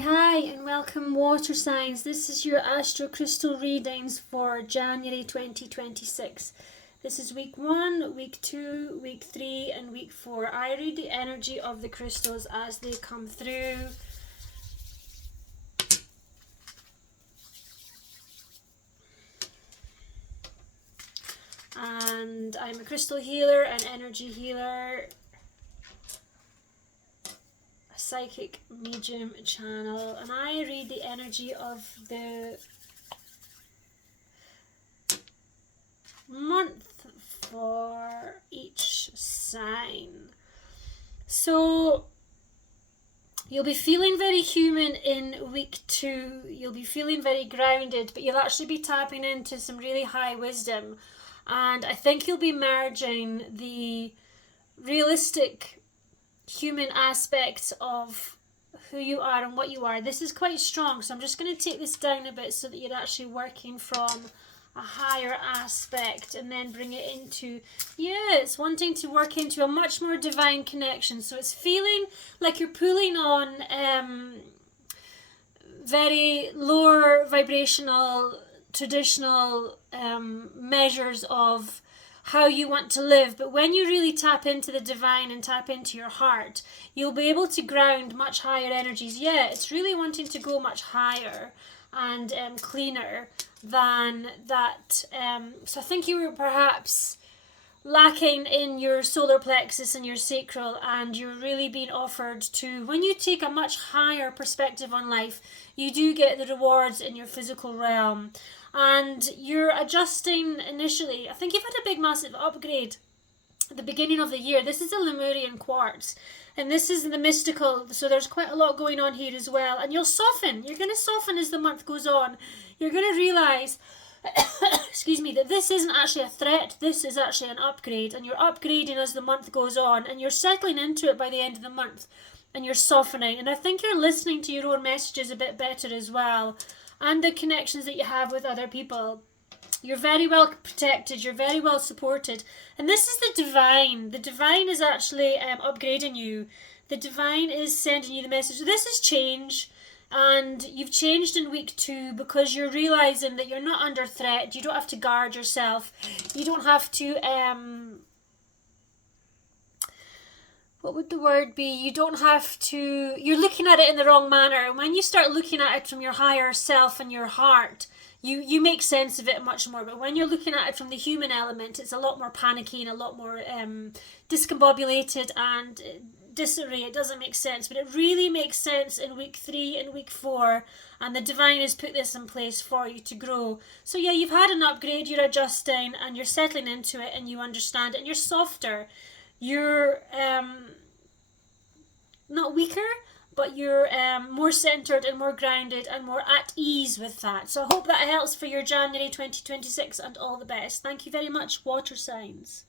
Hi, and welcome water signs. This is your Astro crystal readings for January 2026. This is week 1, week 2, week 3, and week 4. I read the energy of the crystals as they come through. And I'm a crystal healer, an energy healer, psychic medium channel, and I read the energy of the month for each sign. So you'll be feeling very human in week 2. You'll be feeling very grounded, but you'll actually be tapping into some really high wisdom, and I think you'll be merging the realistic human aspects of who you are and what you are. This is quite strong, so I'm just going to take this down a bit so that you're actually working from a higher aspect and then bring it into, it's wanting to work into a much more divine connection. So it's feeling like you're pulling on very lower vibrational traditional measures of how you want to live, but when you really tap into the divine and tap into your heart, you'll be able to ground much higher energies. It's really wanting to go much higher and cleaner than that. So I think you were perhaps lacking in your solar plexus and your sacral, and you're really being offered to, when you take a much higher perspective on life, you do get the rewards in your physical realm. And you're adjusting initially. I think you've had a big massive upgrade at the beginning of the year. This is a Lemurian quartz, and this is the mystical, so there's quite a lot going on here as well. And you'll soften. You're going to soften as the month goes on. You're going to realise excuse me, that this isn't actually a threat. This is actually an upgrade, and you're upgrading as the month goes on, and you're settling into it by the end of the month, and you're softening. And I think you're listening to your own messages a bit better as well, and the connections that you have with other people. You're very well protected, you're very well supported. And this is the divine. The divine is actually upgrading you. The divine is sending you the message. This is change, and you've changed in week 2 because you're realising that you're not under threat. You don't have to guard yourself. You don't have to what would the word be? You don't have to, you're looking at it in the wrong manner. And when you start looking at it from your higher self and your heart, you make sense of it much more. But when you're looking at it from the human element, it's a lot more panicky and a lot more discombobulated and disarray. It doesn't make sense, but it really makes sense in week 3 and week 4, and the divine has put this in place for you to grow. So you've had an upgrade, you're adjusting, and you're settling into it, and you understand it, and you're softer. You're not weaker, but you're more centered and more grounded and more at ease with that. So I hope that helps for your January 2026, and all the best. Thank you very much, water signs.